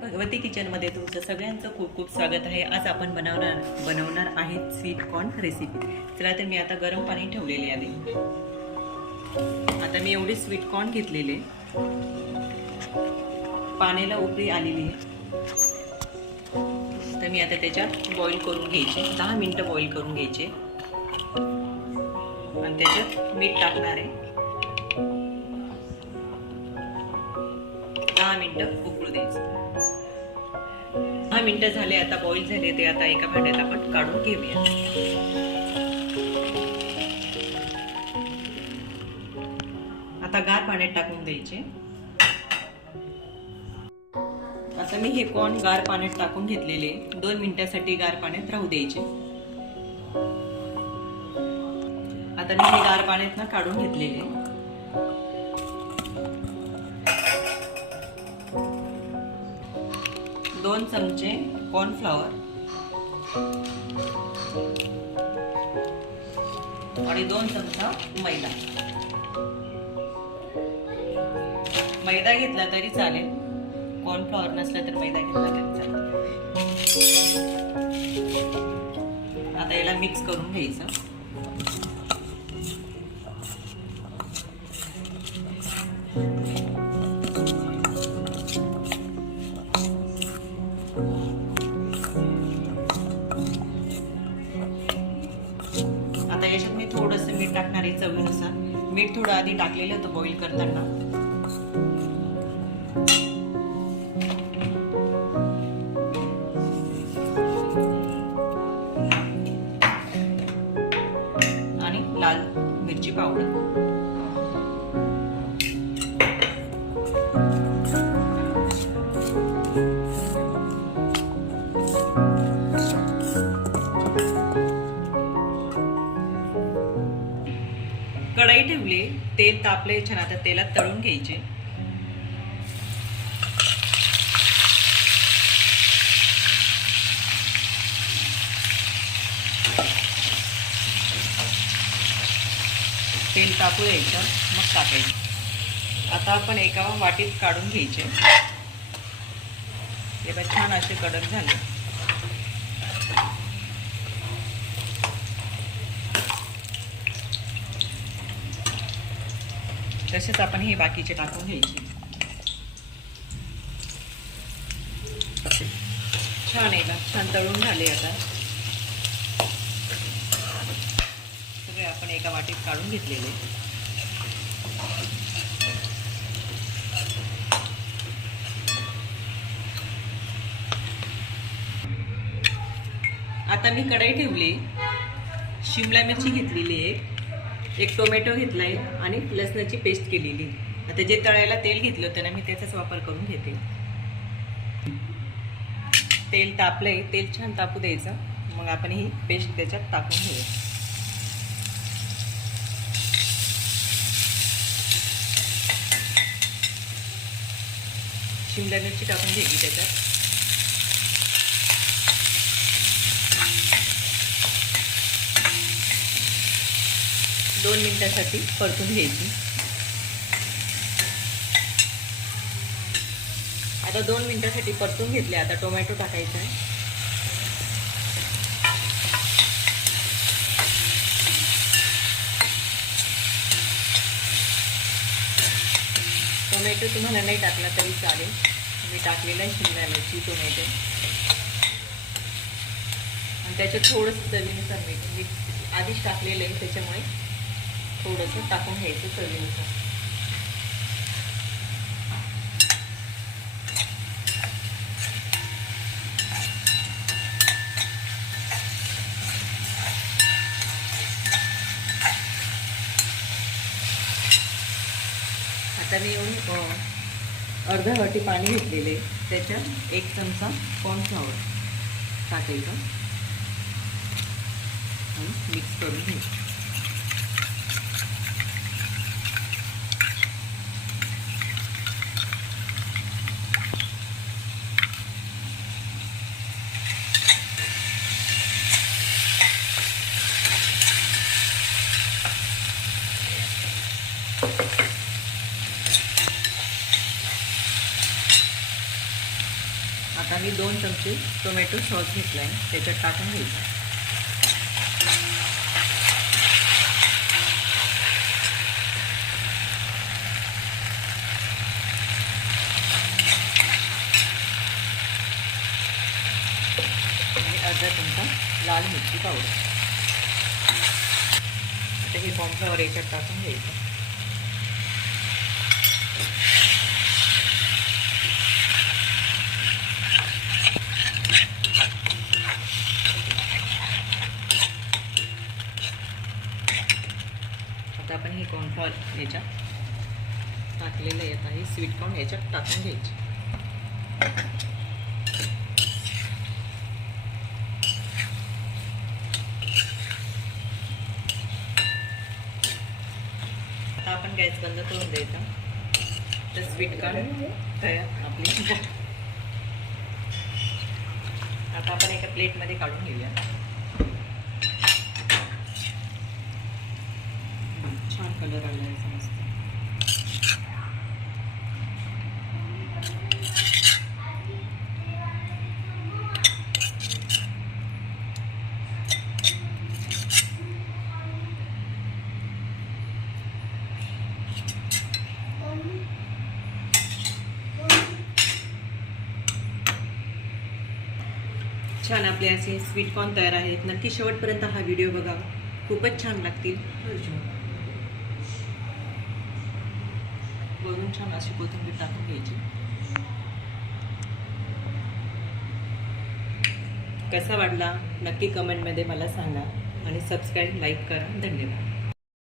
भगवती किचनमध्ये तुमचं सगळ्यांचं खूप खूप स्वागत आहे। आज आपण बनवणार आहेत स्वीट कॉर्न रेसिपी। चला तर मी आता गरम पाणी ठेवलेले आहे। आता मी एवढे स्वीट कॉर्न घेतलेले, पाण्याला उकळी आलेली आहे, तर मी आता त्याच्यात बॉईल करून घ्यायचे, 10 मिनिटं बॉईल करून घ्यायचे आणि त्याच्यात मीठ टाकणार आहे। 10 मिनिटं उकळू द्यायचं। 10 मिनिटं झाले, आता बॉईल झाले, ते आता एका भांड्यात आपण काढून घेऊया। आता गार पाण्यात टाकून द्यायचे। आता मी हे कॉर्न गार पाण्यात टाकून घेतलेले, 2 मिनिटांसाठी गार पाण्यात राहू द्यायचे। आता मी हे गार पाण्यात काढून घेतलेले, 2 चमचे कॉर्नफ्लॉवर आणि 2 चमचा मैदा। मैदा घेतला तरी चालेल, कॉर्नफ्लॉवर नसला तर मैदा घेतला तरी चालेल। आता याला मिक्स करून घ्यायचं। आता याच्यात मी थोडंसं मीठ टाकणार आहे चवीनुसार। मीठ थोडं आधी टाकलेलं होतं बॉईल करताना। आणि लाल मिरची पावडर। कढई ठेवली, तेल तापले छान, आता तेलात तळून घ्यायचे। तेल तापू द्यायचं, मग टाकायचं। आता आपण एका वाटीत काढून घ्यायचे। हे बघ, छान असे कडक झाले। तसेच आपण हे बाकीचे टाकून घ्यायचे। छान आहे ना, छान तळून झाले। आता सगळे आपण एका वाटीत काढून घेतलेले। आता मी कढई ठेवली, शिमला मिरची घेतलेली आहे, एक टोमॅटो घेतलाय आणि लसणाची पेस्ट केलेली। आता जे तळायला तेल घेतलं होतं ना, मी त्याचाच वापर करून घेते। तेल तापलंय, तेल छान तापू द्यायचं, मग आपण ही पेस्ट त्याच्यात टाकून घेऊया। शिमला मिरची टाकून घ्यायची त्याच्यात। दोन मिनिटांसाठी परतून घ्यायची। आता 2 मिनिटांसाठी परतून घेतले। आता टोमॅटो टाकायचा आहे। टोमॅटो तुम्हाला नाही टाकला तरी चालेल, मी टाकलेला आहे शिमला मिरची, टोमॅटो आणि त्याच्यात थोडंसं चवीनुसार मीठ। मी आधीच टाकलेलं आहे, त्याच्यामुळे थोडंसं टाकून घ्यायचं चवीनुसार। आता मी येऊन अर्धा वाटी पाणी घेतलेले, त्याच्यात 1 चमचा कॉर्नफ्लॉवर टाकायचं आणि मिक्स करून घ्यायचं। आता मी 2 चमचे टोमॅटो सॉस घेतला आहे, त्याच्यात टाकून घ्यायचा. आणि अर्धा चमचा लाल मिरची पावडर. आता हे कॉर्नफ्लॉवर याच्यात टाकून घ्यायचं. आता आपण हे कॉर्नफ्लॉवर याच्यात टाकलेलं आहे. आता हे स्वीट कॉर्न याच्यात टाकून घ्यायचे. आता आपण गॅस बंद करून द्यायचा. तर स्वीट कॉर्न तयार आपली. आता आपण एका प्लेटमध्ये काढून घेऊया. छान कलर आला आहे समजतं. छान आपले असे स्वीट कॉर्न तयार आहेत. नक्की शेवटपर्यंत हा व्हिडिओ बघा, खूपच छान लागतील. वरून छान अशी कोथिंबीर टाकून घ्यायची. कसा वाटला नक्की कमेंटमध्ये मला सांगा आणि सबस्क्राईब लाईक करा. धन्यवाद.